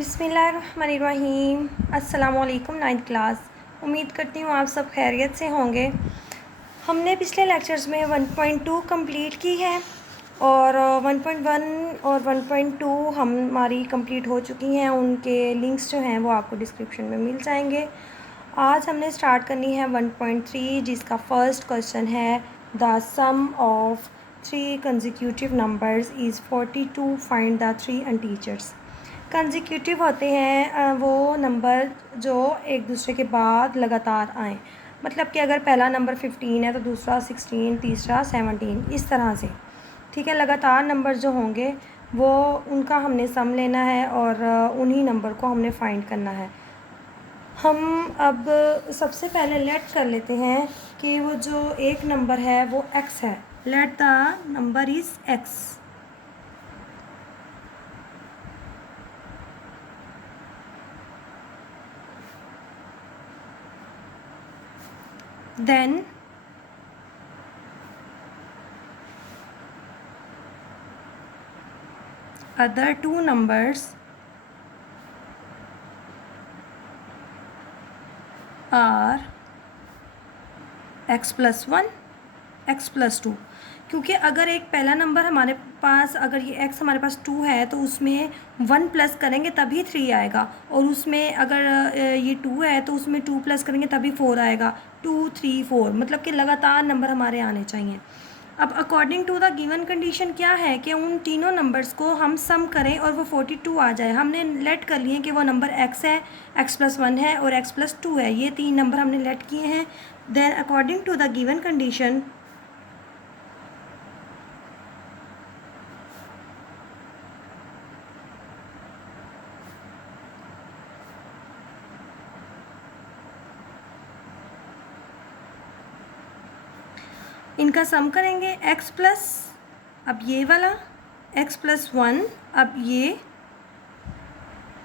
बिस्मिल्लाहिर्रहमानिर्रहीम। अस्सलामुअलैकुम ninth class. उम्मीद करती हूँ आप सब खैरियत से होंगे। हमने पिछले लेक्चर्स में 1.2 कंप्लीट की है और 1.1 और 1.2 हमारी कंप्लीट हो चुकी हैं। उनके लिंक्स जो हैं वो आपको डिस्क्रिप्शन में मिल जाएंगे। आज हमने स्टार्ट करनी है 1.3 जिसका फ़र्स्ट क्वेश्चन है the sum of 3 consecutive numbers is 42 find the 3 integers. Consecutive होते हैं वो नंबर जो एक दूसरे के बाद लगातार आएँ। मतलब कि अगर पहला नंबर 15 है तो दूसरा 16, तीसरा 17, इस तरह से। ठीक है, लगातार नंबर जो होंगे वो उनका हमने सम लेना है और उन्हीं नंबर को हमने फाइंड करना है। हम अब सबसे पहले लेट कर लेते हैं कि वो जो एक नंबर है वो x है। Let the number is x। then other two numbers are x plus 1, x plus 2। क्योंकि अगर एक पहला नंबर हमारे पास, अगर ये x हमारे पास 2 है तो उसमें 1 प्लस करेंगे तभी 3 आएगा, और उसमें अगर ये 2 है तो उसमें 2 प्लस करेंगे तभी 4 आएगा। 2, 3, 4 मतलब कि लगातार नंबर हमारे आने चाहिए। अब according to the given condition क्या है कि उन तीनों नंबर्स को हम सम करें और वो 42 आ जाए। हमने लेट कर लिए कि वो नंबर x है, x प्लस 1 है और x प्लस 2 है। ये तीन नंबर हमने लेट किए हैं। Then according to the given condition इनका सम करेंगे। x प्लस, अब ये वाला x प्लस 1, अब ये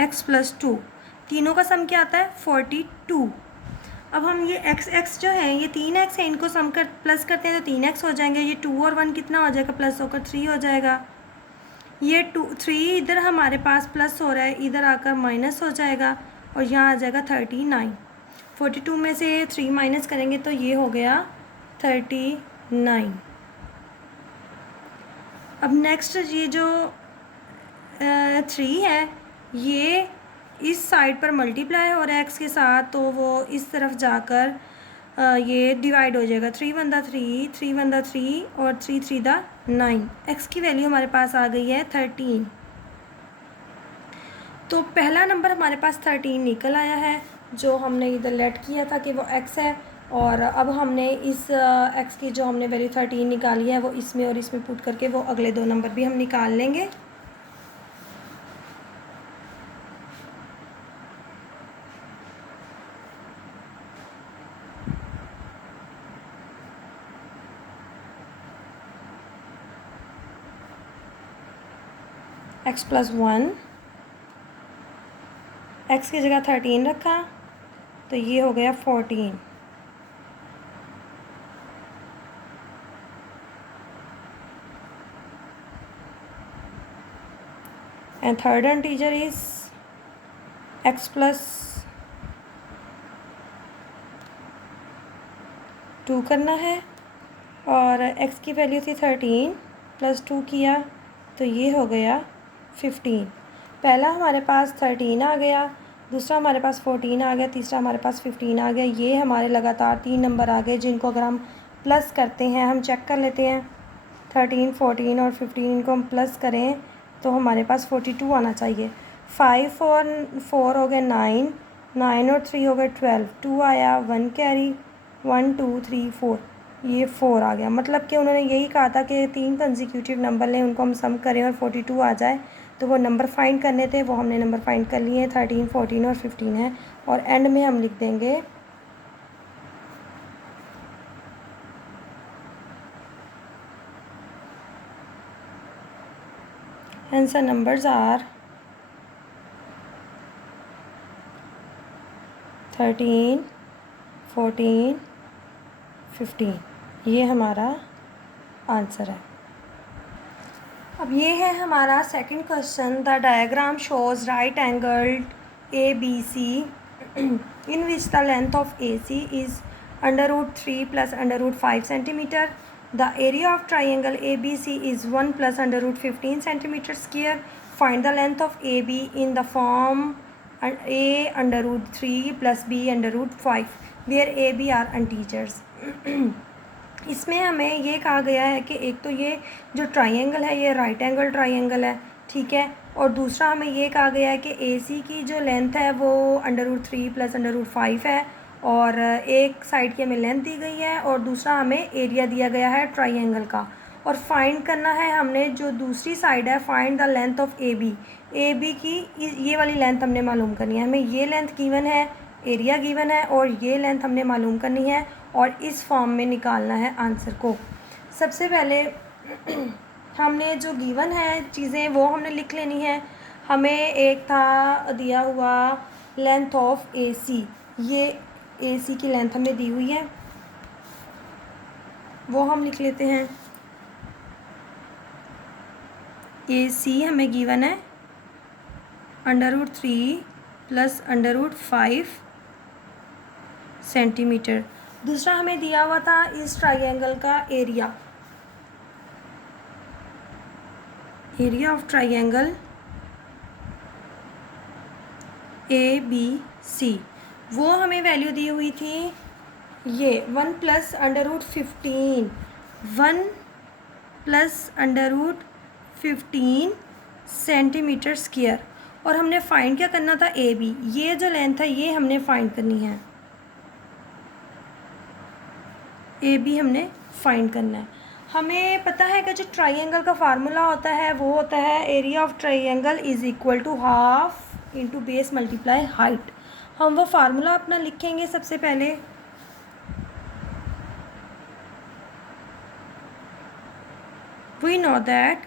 x प्लस 2, तीनों का सम क्या आता है 42। अब हम ये x जो है, ये 3x है, इनको सम कर प्लस करते हैं तो 3x हो जाएंगे। ये 2 और 1 कितना हो जाएगा, प्लस होकर 3 हो जाएगा। ये 3 इधर हमारे पास प्लस हो रहा है, इधर आकर माइनस हो जाएगा और यहाँ आ जाएगा 39। 42 में से 3 माइनस करेंगे तो ये हो गया 39। अब नेक्स्ट ये जो 3 है ये इस साइड पर मल्टीप्लाई हो रहा है x के साथ, तो वो इस तरफ जाकर ये डिवाइड हो जाएगा। 3 वन दा 3, 3 वन दा 3 और 3 3 दा 9। x की वैल्यू हमारे पास आ गई है 13। तो पहला नंबर हमारे पास 13 निकल आया है जो हमने इधर लेट किया था कि वो x है। और अब हमने इस x की जो हमने वैल्यू 13 निकाली है वो इसमें और इसमें पुट करके वो अगले दो नंबर भी हम निकाल लेंगे। x प्लस 1, x की जगह 13 रखा तो ये हो गया 14। And third integer is x plus 2 करना है और x की वैल्यू थी 13 प्लस 2 किया तो ये हो गया 15। पहला हमारे पास 13 आ गया, दूसरा हमारे पास 14 आ गया, तीसरा हमारे पास 15 आ गया। ये हमारे लगातार 3 नंबर आ गए जिनको अगर हम प्लस करते हैं, हम चेक कर लेते हैं 13, 14 और 15 को हम प्लस करें तो हमारे पास 42 आना चाहिए। 5 और 4 हो गए 9, 9 और 3 हो गए 12, 2 आया, 1 कैरी, 1 2 3 4, ये 4 आ गया। मतलब कि उन्होंने यही कहा था कि 3 कंसेक्यूटिव नंबर लें, उनको हम सम करें और 42 आ जाए, तो वो नंबर फाइंड करने थे। वो हमने नंबर फाइंड कर लिए हैं, 13, 14 और 15 है। और एंड में हम लिख देंगे आंसर नंबर्स आर 13, 14, 15। ये हमारा आंसर है। अब ये है हमारा second question. The diagram shows right angled A B C in which the length of A C is √3 + √5 centimeter. The area of triangle ABC is 1 + √15 centimeter square. Find the length of AB in the form A √3 + B √5 where AB are integers. इसमें हमें ये कहा गया है कि एक तो ये जो ट्राइंगल है ये राइट एंगल ट्राइंगल है, ठीक है, और दूसरा हमें ये कहा गया है कि AC की जो लेंथ है वो √3 + √5 है, और एक साइड की हमें लेंथ दी गई है और दूसरा हमें एरिया दिया गया है ट्राइंगल का। और फाइंड करना है हमने जो दूसरी साइड है, find the length of AB की ये वाली लेंथ हमने मालूम करनी है। हमें ये लेंथ गिवन है, एरिया गिवन है और ये लेंथ हमने मालूम करनी है और इस फॉर्म में निकालना है आंसर को। सबसे पहले हमने जो गिवन है चीज़ें वो हमने लिख लेनी है। हमें एक था दिया हुआ लेंथ ऑफ AC, ये AC की लेंथ हमें दी हुई है, वो हम लिख लेते हैं। AC हमें गिवन है √3 + √5 सेंटीमीटर। दूसरा हमें दिया हुआ था इस ट्राइंगल का एरिया ऑफ ट्राइंगल ABC, वो हमें वैल्यू दी हुई थी ये 1 + √15 सेंटीमीटर स्क्वायर। और हमने फाइंड क्या करना था AB, ये जो लेंथ है ये हमने फाइंड करनी है, AB हमने फाइंड करना है। हमें पता है कि जो ट्राइंगल का फार्मूला होता है वो होता है area of triangle is equal to half into base multiply height. हम वो फार्मूला अपना लिखेंगे सबसे पहले। We know that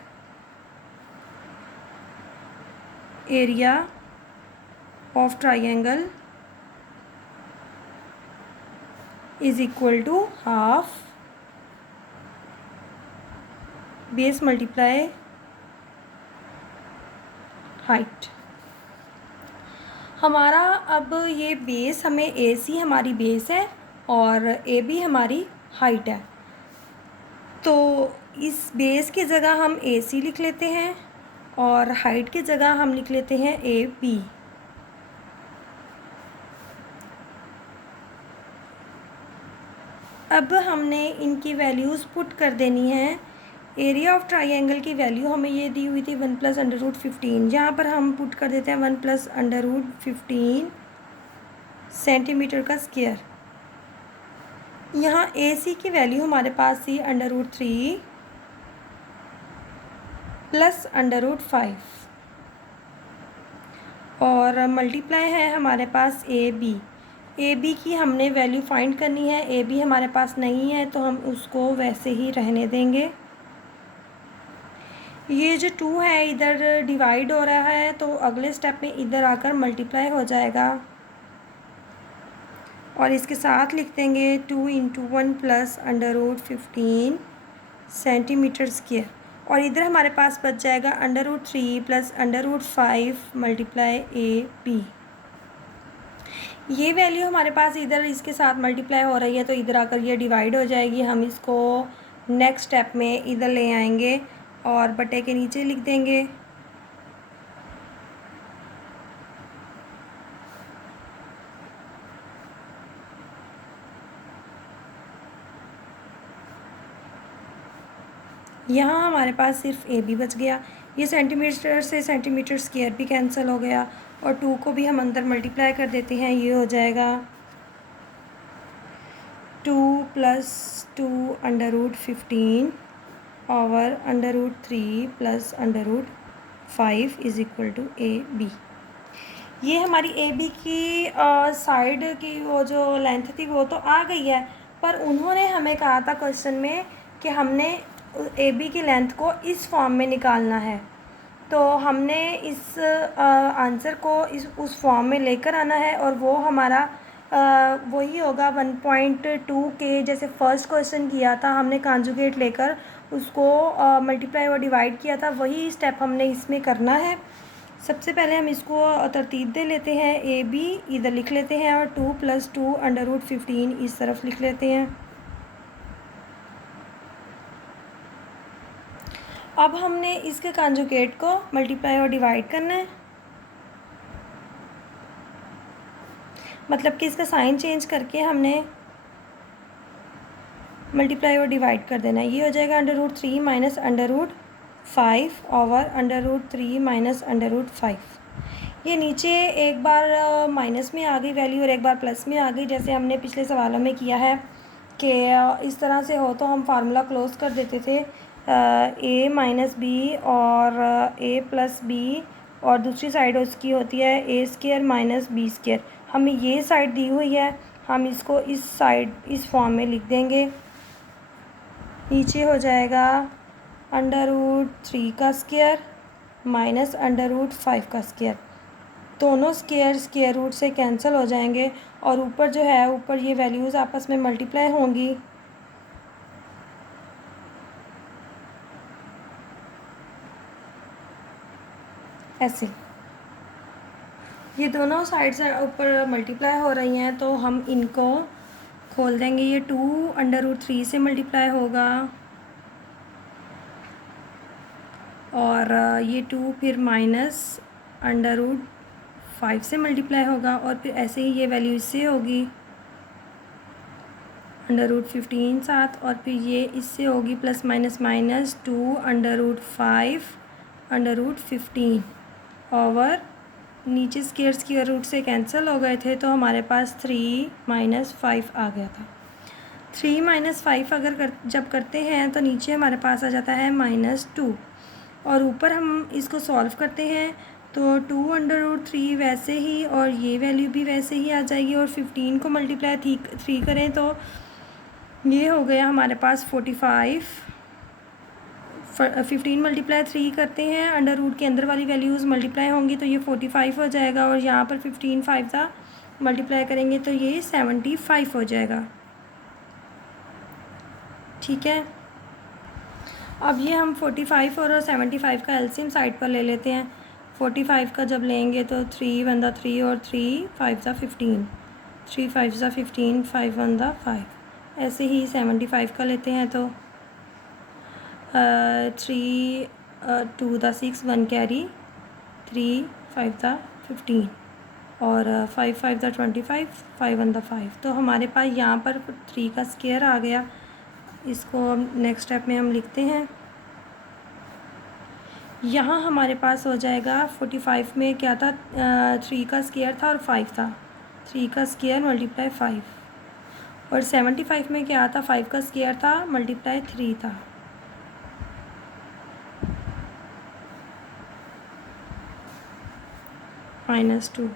area of triangle is equal to half base multiply height. हमारा अब ये बेस, हमें AC हमारी बेस है और AB हमारी हाइट है, तो इस बेस की जगह हम AC लिख लेते हैं और हाइट की जगह हम लिख लेते हैं AB। अब हमने इनकी वैल्यूज़ पुट कर देनी है। एरिया ऑफ ट्राइंगल की वैल्यू हमें ये दी हुई थी 1 + √15, यहाँ पर हम पुट कर देते हैं 1 + √15 सेंटीमीटर का स्क्वायर। यहाँ AC की वैल्यू हमारे पास थी √3 + √5 और मल्टीप्लाई है हमारे पास AB की हमने वैल्यू फाइंड करनी है। AB हमारे पास नहीं है तो हम उसको वैसे ही रहने देंगे। ये जो 2 है इधर डिवाइड हो रहा है तो अगले स्टेप में इधर आकर मल्टीप्लाई हो जाएगा और इसके साथ लिख देंगे 2 × 1 + √15 सेंटीमीटर स्क्वायर और इधर हमारे पास बच जाएगा √3 + √5 मल्टीप्लाई AB। ये वैल्यू हमारे पास इधर इसके साथ मल्टीप्लाई हो रही है तो इधर आकर ये डिवाइड हो जाएगी। हम इसको नेक्स्ट स्टेप में इधर ले आएंगे और बटे के नीचे लिख देंगे। यहाँ हमारे पास सिर्फ AB बच गया। ये सेंटीमीटर से सेंटीमीटर स्क्वायर भी कैंसिल हो गया और 2 को भी हम अंदर मल्टीप्लाई कर देते हैं। ये हो जाएगा 2 + 2 √15 और √3 + √5 इज़ इक्वल टू AB। ये हमारी AB की साइड की वो जो लेंथ थी वो तो आ गई है, पर उन्होंने हमें कहा था क्वेश्चन में कि हमने AB की लेंथ को इस फॉर्म में निकालना है, तो हमने इस आंसर को उस फॉर्म में लेकर आना है और वो हमारा वही होगा 1.2 के जैसे फर्स्ट क्वेश्चन किया था हमने कॉन्जुगेट लेकर, उसको मल्टीप्लाई और डिवाइड किया था, वही स्टेप हमने इसमें करना है। सबसे पहले हम इसको तरतीब दे लेते हैं। ए बी इधर लिख लेते हैं और 2 + 2 √15 इस तरफ लिख लेते हैं। अब हमने इसके कॉन्जुगेट को मल्टीप्लाई और डिवाइड करना है, मतलब कि इसका साइन चेंज करके हमने मल्टीप्लाई और डिवाइड कर देना है। ये हो जाएगा √3 - √5 ओवर √3 - √5। ये नीचे एक बार माइनस में आ गई वैल्यू और एक बार प्लस में आ गई, जैसे हमने पिछले सवालों में किया है कि इस तरह से हो तो हम फार्मूला क्लोज कर देते थे, a - b और a + b और दूसरी साइड उसकी होती है a² - b²। हमें ये साइड दी हुई है, हम इसको इस साइड इस फॉर्म में लिख देंगे। नीचे हो जाएगा √3 का स्क्वायर माइनस √5 का स्क्वायर। दोनों स्क्वायर रूट से कैंसिल हो जाएंगे और ऊपर जो है ऊपर ये वैल्यूज़ आपस में मल्टीप्लाई होंगी। ऐसे ये दोनों साइड से ऊपर मल्टीप्लाई हो रही हैं, तो हम इनको खोल देंगे। ये 2 √3 से मल्टीप्लाई होगा और ये 2 फिर माइनस √5 से मल्टीप्लाई होगा और फिर ऐसे ही ये वैल्यू इससे होगी √15 साथ, और फिर ये इससे होगी +- -2 √5 √15 ओवर नीचे स्क्वायर रूट से कैंसिल हो गए थे, तो हमारे पास 3 - 5 आ गया था। 3 - 5 अगर जब करते हैं तो नीचे हमारे पास आ जाता है -2 और ऊपर हम इसको सॉल्व करते हैं तो 2 √3 वैसे ही और ये वैल्यू भी वैसे ही आ जाएगी और 15 को मल्टीप्लाई 3 करें तो ये हो गया हमारे पास 45। 15 मल्टीप्लाई 3 करते हैं, अंडर रूट के अंदर वाली वैल्यूज़ मल्टीप्लाई होंगी तो ये 45 हो जाएगा और यहाँ पर 15 5 था मल्टीप्लाई करेंगे तो ये 75 हो जाएगा। ठीक है, अब ये हम 45 और 75 का एलसीएम साइड पर ले लेते हैं। 45 का जब लेंगे तो 3 × 1 = 3 और 3 5 × 15, 3 5 × 15, 5 × 1 = 5। ऐसे ही 75 का लेते हैं तो 3 2 × 6 1 कैरी, 3 5 × 15 और 5 5 × 25, 5 1 = 5। तो हमारे पास यहाँ पर 3 का स्क्वायर आ गया। इसको नेक्स्ट स्टेप में हम लिखते हैं। यहाँ हमारे पास हो जाएगा 45 में क्या था, 3 का स्क्वायर था और 5 था, 3 का स्क्वायर मल्टीप्लाई 5 और 75 में क्या था, 5 का स्क्वायर था मल्टीप्लाई 3 था। -2।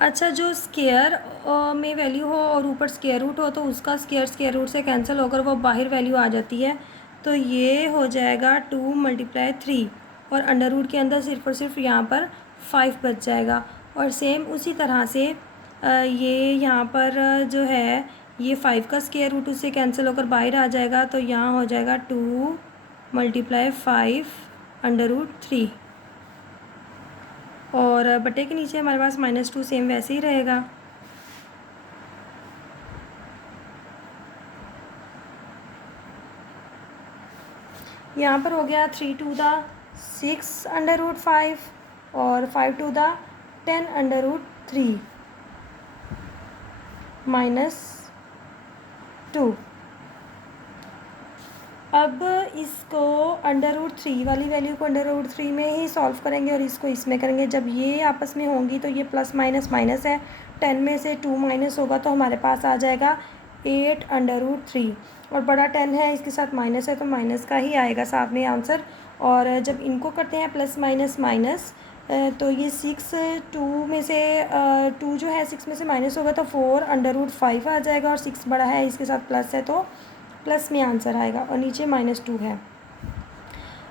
अच्छा, जो स्क्वायर में वैल्यू हो और ऊपर स्क्वायर रूट हो तो उसका स्क्वायर रूट से कैंसिल होकर वो बाहर वैल्यू आ जाती है, तो ये हो जाएगा 2 × 3 और अंडर रूट के अंदर सिर्फ और सिर्फ यहाँ पर 5 बच जाएगा। और सेम उसी तरह से ये यहाँ पर जो है ये 5 का स्क्वायर रूट उससे कैंसिल होकर बाहर आ जाएगा, तो यहाँ हो जाएगा 2 × 5 √3 और बटे के नीचे हमारे पास -2 सेम वैसे ही रहेगा। यहाँ पर हो गया 3 × 6 √5 और 5 × 10 √3 -2। अब इसको √3 वाली वैल्यू को √3 में ही सॉल्व करेंगे और इसको इसमें करेंगे। जब ये आपस में होंगी तो ये प्लस माइनस माइनस है, 10 में से 2 माइनस होगा तो हमारे पास आ जाएगा 8 √3 और बड़ा 10 है इसके साथ माइनस है तो माइनस का ही आएगा साथ में आंसर। और जब इनको करते हैं प्लस माइनस माइनस तो ये 6 2 में से 2 जो है 6 में से माइनस होगा तो 4 √5 आ जाएगा और 6 बड़ा है इसके साथ प्लस है तो प्लस में आंसर आएगा और नीचे -2 है।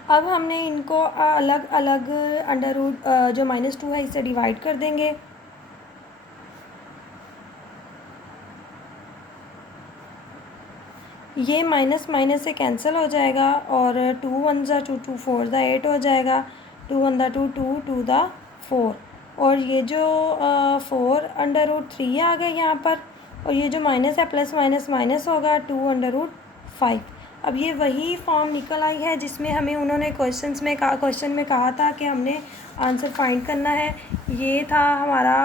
अब हमने इनको अलग अलग अंडर रूट जो -2 है इससे डिवाइड कर देंगे। ये माइनस माइनस से कैंसिल हो जाएगा और 2 1 ज़ा 2 2 4 ज़ा 8 हो जाएगा, 2 1 ज़ा 2 2 2 ज़ा 4 और ये जो 4√3 आ गए यहाँ पर और ये जो माइनस है प्लस माइनस माइनस होगा 2√5। अब ये वही फॉर्म निकल आई है जिसमें हमें उन्होंने क्वेश्चन में कहा था कि हमने आंसर फाइंड करना है। ये था हमारा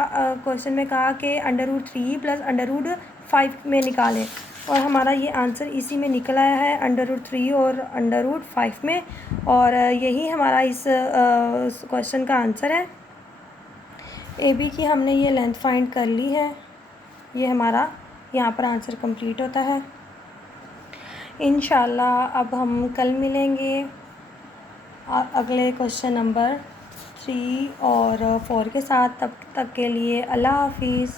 क्वेश्चन में कहा कि √3 प्लस √5 में निकालें और हमारा ये आंसर इसी में निकल आया है √3 और √5 में और यही हमारा इस क्वेश्चन का आंसर है। ए बी की हमने ये लेंथ फाइंड कर ली है। ये हमारा यहाँ पर आंसर कंप्लीट होता है। इंशाल्लाह अब हम कल मिलेंगे अगले क्वेश्चन नंबर 3 और 4 के साथ। तब तक के लिए अल्लाह हाफिज़।